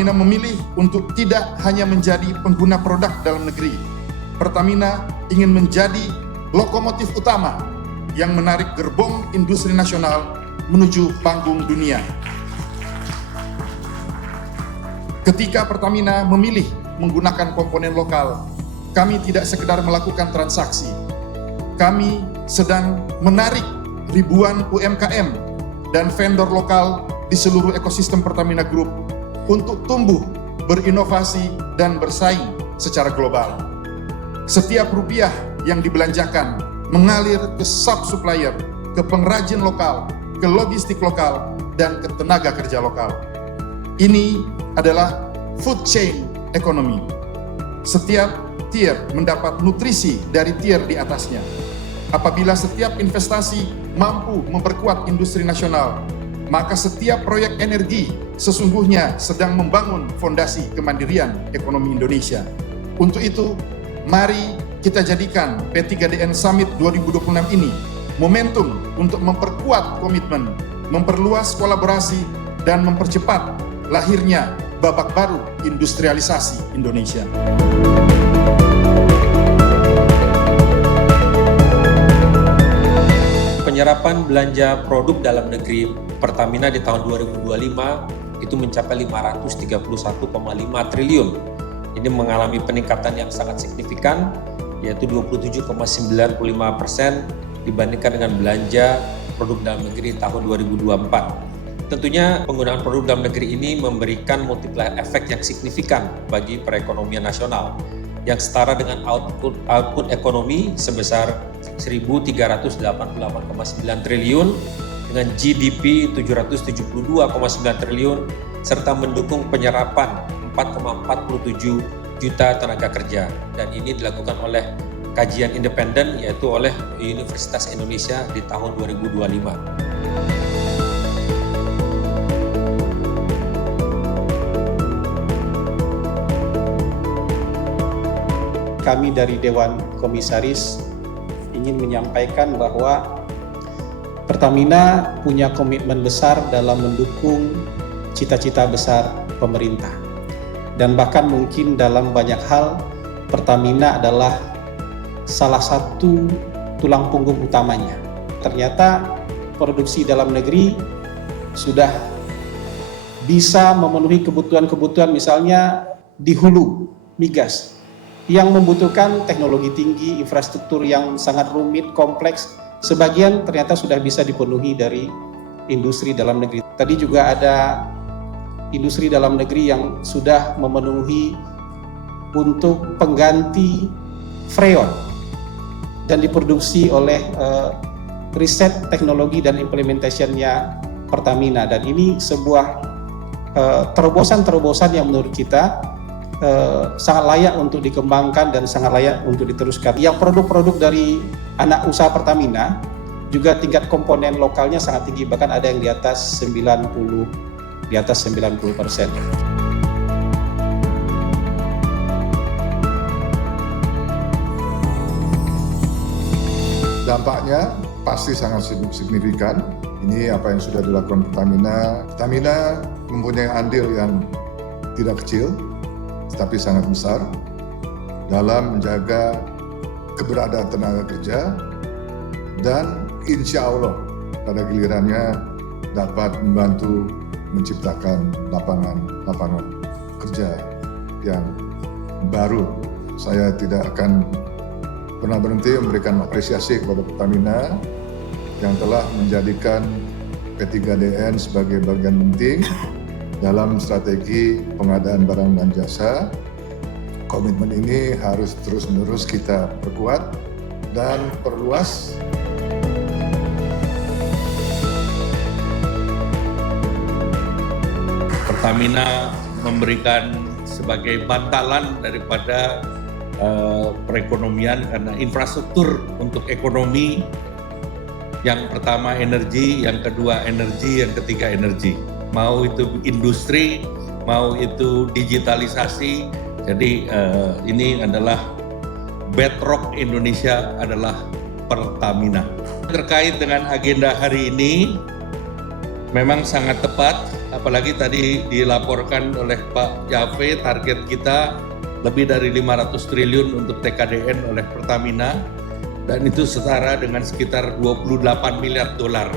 Pertamina memilih untuk tidak hanya menjadi pengguna produk dalam negeri. Pertamina ingin menjadi lokomotif utama yang menarik gerbong industri nasional menuju panggung dunia. Ketika Pertamina memilih menggunakan komponen lokal, kami tidak sekedar melakukan transaksi. Kami sedang menarik ribuan UMKM dan vendor lokal di seluruh ekosistem Pertamina Group untuk tumbuh, berinovasi, dan bersaing secara global. Setiap rupiah yang dibelanjakan mengalir ke sub-supplier, ke pengrajin lokal, ke logistik lokal, dan ke tenaga kerja lokal. Ini adalah food chain economy. Setiap tier mendapat nutrisi dari tier di atasnya. Apabila setiap investasi mampu memperkuat industri nasional, maka setiap proyek energi sesungguhnya sedang membangun fondasi kemandirian ekonomi Indonesia. Untuk itu, mari kita jadikan P3DN Summit 2026 ini momentum untuk memperkuat komitmen, memperluas kolaborasi, dan mempercepat lahirnya babak baru industrialisasi Indonesia. Penyerapan belanja produk dalam negeri Pertamina di tahun 2025 itu mencapai 531,5 triliun. Ini mengalami peningkatan yang sangat signifikan, yaitu 27,95% dibandingkan dengan belanja produk dalam negeri tahun 2024. Tentunya penggunaan produk dalam negeri ini memberikan multiplier efek yang signifikan bagi perekonomian nasional, yang setara dengan output ekonomi sebesar 1.388,9 triliun dengan GDP 772,9 triliun serta mendukung penyerapan 4,47 juta tenaga kerja, dan ini dilakukan oleh kajian independen yaitu oleh Universitas Indonesia di tahun 2025. Kami dari Dewan Komisaris ingin menyampaikan bahwa Pertamina punya komitmen besar dalam mendukung cita-cita besar pemerintah. Dan bahkan mungkin dalam banyak hal Pertamina adalah salah satu tulang punggung utamanya. Ternyata produksi dalam negeri sudah bisa memenuhi kebutuhan-kebutuhan misalnya di hulu migas yang membutuhkan teknologi tinggi, infrastruktur yang sangat rumit, kompleks. Sebagian ternyata sudah bisa dipenuhi dari industri dalam negeri. Tadi juga ada industri dalam negeri yang sudah memenuhi untuk pengganti freon dan diproduksi oleh riset teknologi dan implementation-nya Pertamina. Dan ini sebuah terobosan-terobosan yang menurut kita sangat layak untuk dikembangkan dan sangat layak untuk diteruskan. Yang produk-produk dari anak usaha Pertamina juga tingkat komponen lokalnya sangat tinggi, bahkan ada yang di atas 90%. Dampaknya pasti sangat signifikan. Ini apa yang sudah dilakukan Pertamina. Pertamina mempunyai andil yang tidak kecil, tapi sangat besar dalam menjaga keberadaan tenaga kerja dan insya Allah pada gilirannya dapat membantu menciptakan lapangan kerja yang baru. Saya tidak akan pernah berhenti memberikan apresiasi kepada Pertamina yang telah menjadikan P3DN sebagai bagian penting dalam strategi pengadaan barang dan jasa. Komitmen ini harus terus-menerus kita perkuat dan perluas. Pertamina memberikan sebagai bantalan daripada perekonomian, karena infrastruktur untuk ekonomi yang pertama energi, yang kedua energi, yang ketiga energi. Mau itu industri, mau itu digitalisasi. Jadi ini adalah bedrock Indonesia adalah Pertamina. Terkait dengan agenda hari ini, memang sangat tepat Apalagi tadi dilaporkan oleh Pak Jave, target kita lebih dari 500 triliun untuk TKDN oleh Pertamina, dan itu setara dengan sekitar 28 miliar dolar.